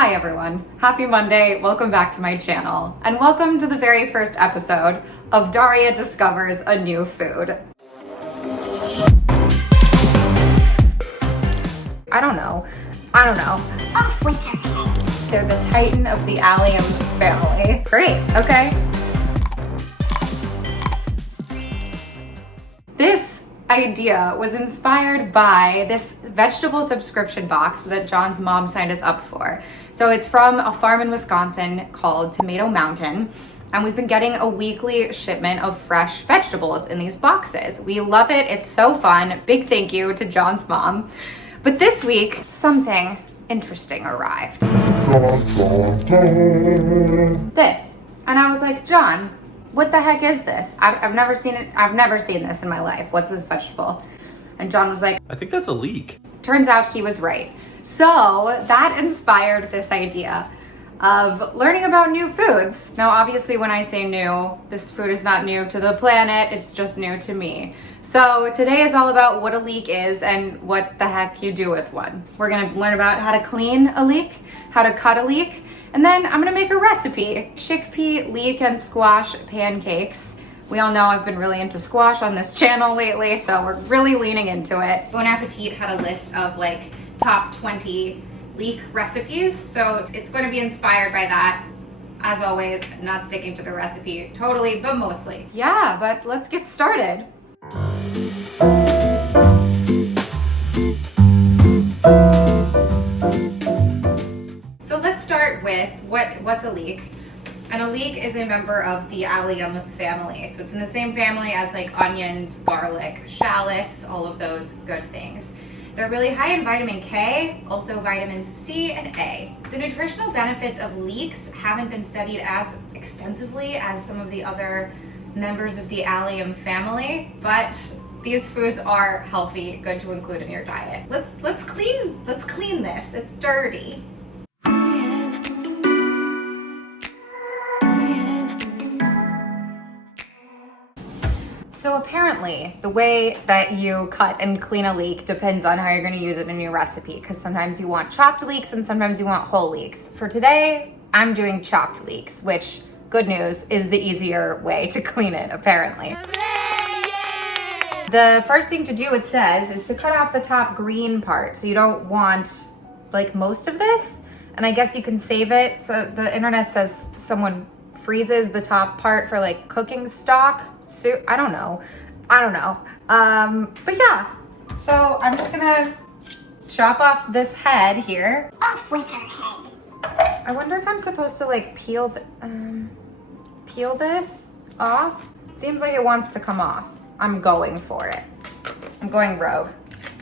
Hi everyone, happy Monday, welcome back to my channel, and welcome to the very first episode of Daria Discovers a New Food. I don't know. Off with her head. They're the titan of the allium family. Great, okay. This idea was inspired by this vegetable subscription box that John's mom signed us up for. So it's from a farm in Wisconsin called Tomato Mountain, and we've been getting a weekly shipment of fresh vegetables in these boxes. We love it, it's so fun. Big thank you to John's mom. But this week, something interesting arrived. This. And I was like, John, what the heck is this? I've never seen it. I've never seen this in my life. What's this vegetable? And John was like, I think that's a leek. Turns out he was right. So that inspired this idea of learning about new foods. Now, obviously, when I say new, this food is not new to the planet. It's just new to me. So today is all about what a leek is and what the heck you do with one. We're gonna learn about how to clean a leek, how to cut a leek, and then I'm gonna make a recipe, chickpea, leek, and squash pancakes. We all know I've been really into squash on this channel lately, so we're really leaning into it. Bon Appetit had a list of like top 20 leek recipes, so it's going to be inspired by that. As always, not sticking to the recipe totally, but mostly. Yeah, but let's get started. So let's start with what's a leek. And a leek is a member of the allium family. So it's in the same family as like onions, garlic, shallots, all of those good things. They're really high in vitamin K, also vitamins C and A. The nutritional benefits of leeks haven't been studied as extensively as some of the other members of the allium family, but these foods are healthy, good to include in your diet. Let's clean this. It's dirty. So apparently, the way that you cut and clean a leek depends on how you're gonna use it in your recipe, because sometimes you want chopped leeks and sometimes you want whole leeks. For today, I'm doing chopped leeks, which, good news, is the easier way to clean it, apparently. The first thing to do, it says, is to cut off the top green part. So you don't want, like, most of this. And I guess you can save it. So the internet says someone freezes the top part for, like, cooking stock. So, I don't know. But yeah, so I'm just gonna chop off this head here. Off with her head. I wonder if I'm supposed to like peel this off. It seems like it wants to come off. I'm going for it. I'm going rogue,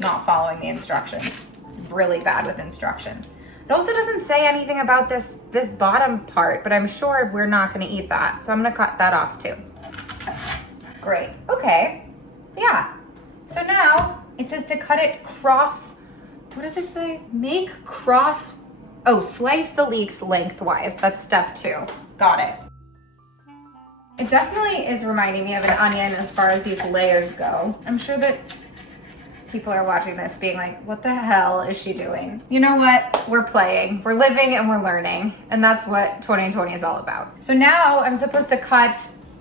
not following the instructions. Really bad with instructions. It also doesn't say anything about this bottom part, but I'm sure we're not gonna eat that. So I'm gonna cut that off too. Great, okay, yeah. So now it says to cut it cross, what does it say? Slice the leeks lengthwise. That's step 2, got it. It definitely is reminding me of an onion as far as these layers go. I'm sure that people are watching this being like, what the hell is she doing? You know what? We're playing, we're living, and we're learning. And that's what 2020 is all about. So now I'm supposed to cut,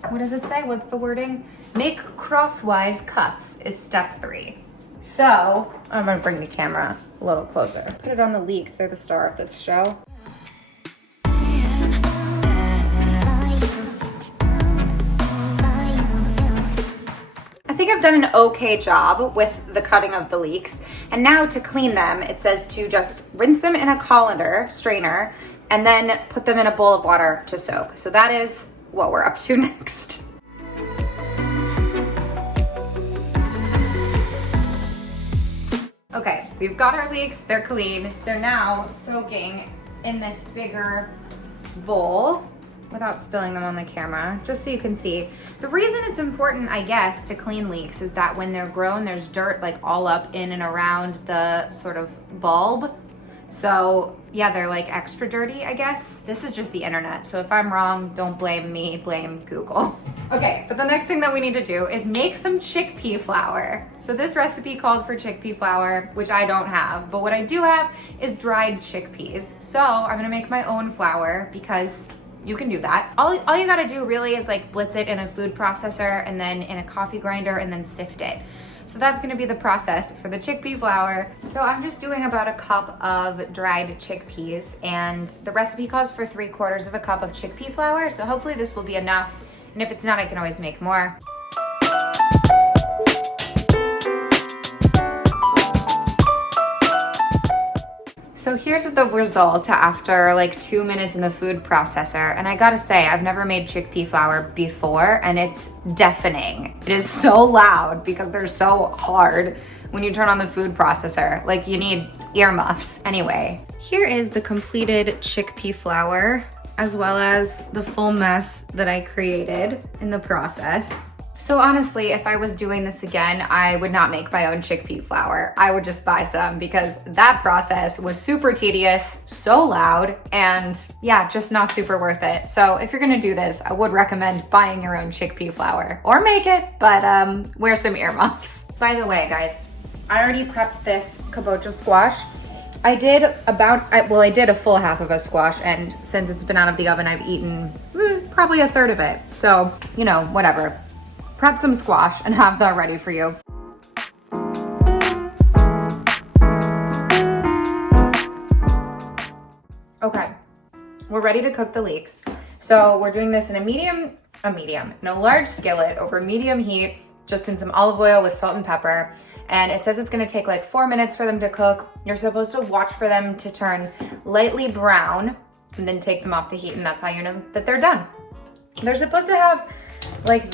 what does it say? What's the wording? Make crosswise cuts is step 3. So I'm gonna bring the camera a little closer. Put it on the leeks, they're the star of this show. I think I've done an okay job with the cutting of the leeks. And now to clean them, it says to just rinse them in a colander strainer and then put them in a bowl of water to soak. So that is what we're up to next. Okay, we've got our leeks, they're clean. They're now soaking in this bigger bowl without spilling them on the camera, just so you can see. The reason it's important, I guess, to clean leeks is that when they're grown, there's dirt like all up in and around the sort of bulb. So yeah, they're like extra dirty, I guess. This is just the internet. So if I'm wrong, don't blame me, blame Google. Okay, but the next thing that we need to do is make some chickpea flour. So this recipe called for chickpea flour, which I don't have, but what I do have is dried chickpeas. So I'm gonna make my own flour because you can do that. All you gotta do really is like blitz it in a food processor and then in a coffee grinder and then sift it. So that's gonna be the process for the chickpea flour. So I'm just doing about a cup of dried chickpeas, and the recipe calls for 3/4 of a cup of chickpea flour. So hopefully this will be enough. And if it's not, I can always make more. So here's the result after like 2 minutes in the food processor. And I gotta say, I've never made chickpea flour before, and it's deafening. It is so loud because they're so hard when you turn on the food processor. Like, you need earmuffs. Anyway, here is the completed chickpea flour, as well as the full mess that I created in the process. So honestly, if I was doing this again, I would not make my own chickpea flour. I would just buy some because that process was super tedious, so loud, and yeah, just not super worth it. So if you're gonna do this, I would recommend buying your own chickpea flour or make it, but wear some earmuffs. By the way, guys, I already prepped this kabocha squash. I did a full half of a squash, and since it's been out of the oven, I've eaten probably a third of it. So, you know, whatever. Prep some squash and have that ready for you. Okay, we're ready to cook the leeks. So we're doing this in a large skillet over medium heat, just in some olive oil with salt and pepper. And it says it's gonna take like 4 minutes for them to cook. You're supposed to watch for them to turn lightly brown and then take them off the heat, and that's how you know that they're done. They're supposed to have like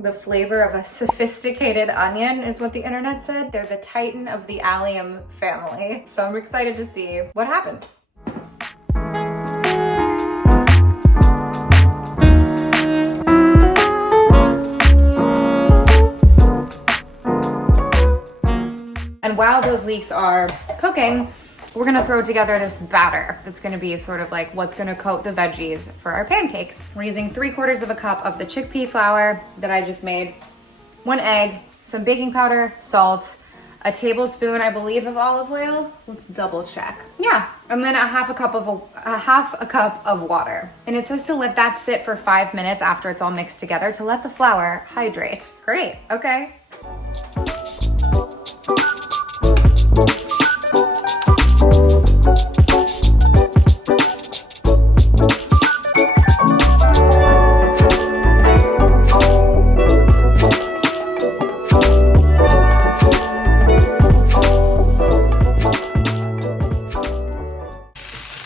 the flavor of a sophisticated onion is what the internet said. They're the titan of the allium family. So I'm excited to see what happens. And while those leeks are cooking, we're gonna throw together this batter that's gonna be sort of like what's gonna coat the veggies for our pancakes. We're using 3/4 of a cup of the chickpea flour that I just made, 1 egg, some baking powder, salt, a tablespoon, I believe, of olive oil. Let's double check. Yeah, and then a half a cup of water. And it says to let that sit for 5 minutes after it's all mixed together to let the flour hydrate. Great, okay.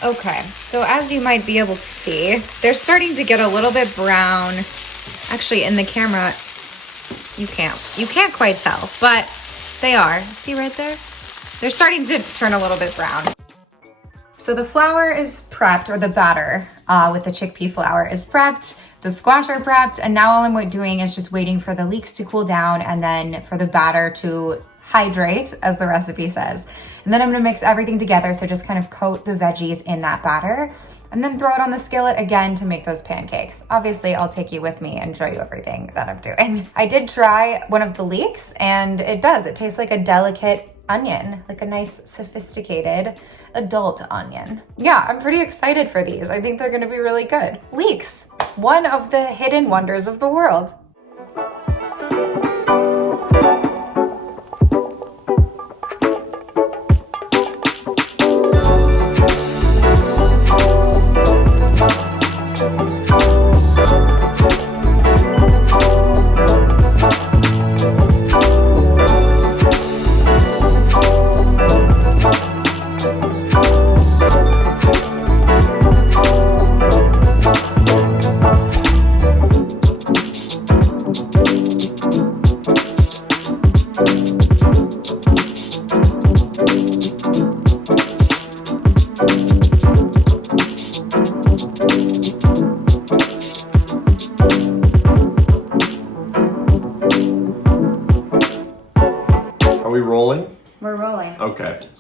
Okay, so as you might be able to see, they're starting to get a little bit brown. Actually, in the camera, you can't quite tell, but they are. See right there? They're starting to turn a little bit brown. So the flour is prepped, or the batter with the chickpea flour is prepped. The squash are prepped, and now all I'm doing is just waiting for the leeks to cool down and then for the batter to hydrate, as the recipe says. And then I'm gonna mix everything together, so just kind of coat the veggies in that batter and then throw it on the skillet again to make those pancakes. Obviously, I'll take you with me and show you everything that I'm doing. I did try one of the leeks, and it tastes like a delicate onion, like a nice, sophisticated adult onion. Yeah, I'm pretty excited for these. I think they're gonna be really good. Leeks, one of the hidden wonders of the world.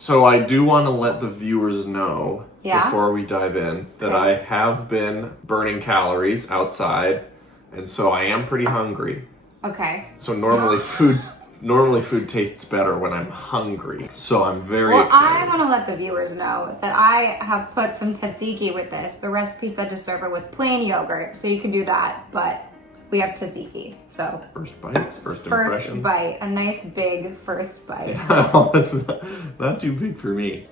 So I do want to let the viewers know Yeah? before we dive in that I have been burning calories outside, and so I am pretty hungry. Okay. So normally food tastes better when I'm hungry. So I'm very Well, I excited. want to let the viewers know that I have put some tzatziki with this. The recipe said to serve it with plain yogurt, so you can do that, but we have tzatziki, so. First bites, first impressions. First bite, a nice big first bite. Well, it's not too big for me.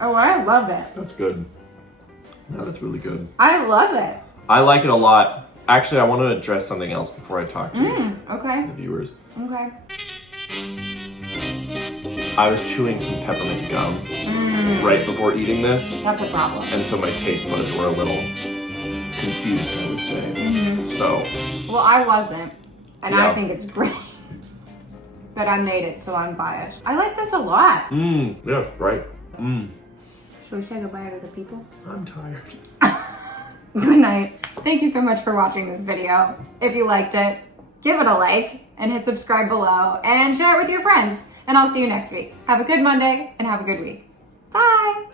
Oh, I love it. That's good. Yeah, that's really good. I love it. I like it a lot. Actually, I want to address something else before I talk to Okay. the viewers. Okay. I was chewing some peppermint gum right before eating this, That's a problem. and so my taste buds were a little confused, I would say. So, Well, I wasn't, and I Yeah. think it's great. But I made it, so I'm biased. I like this a lot. yeah, right. Should we say goodbye to the people? I'm tired. Good night. Thank you so much for watching this video. If you liked it, give it a like and hit subscribe below and share it with your friends. And I'll see you next week. Have a good Monday and have a good week. Bye.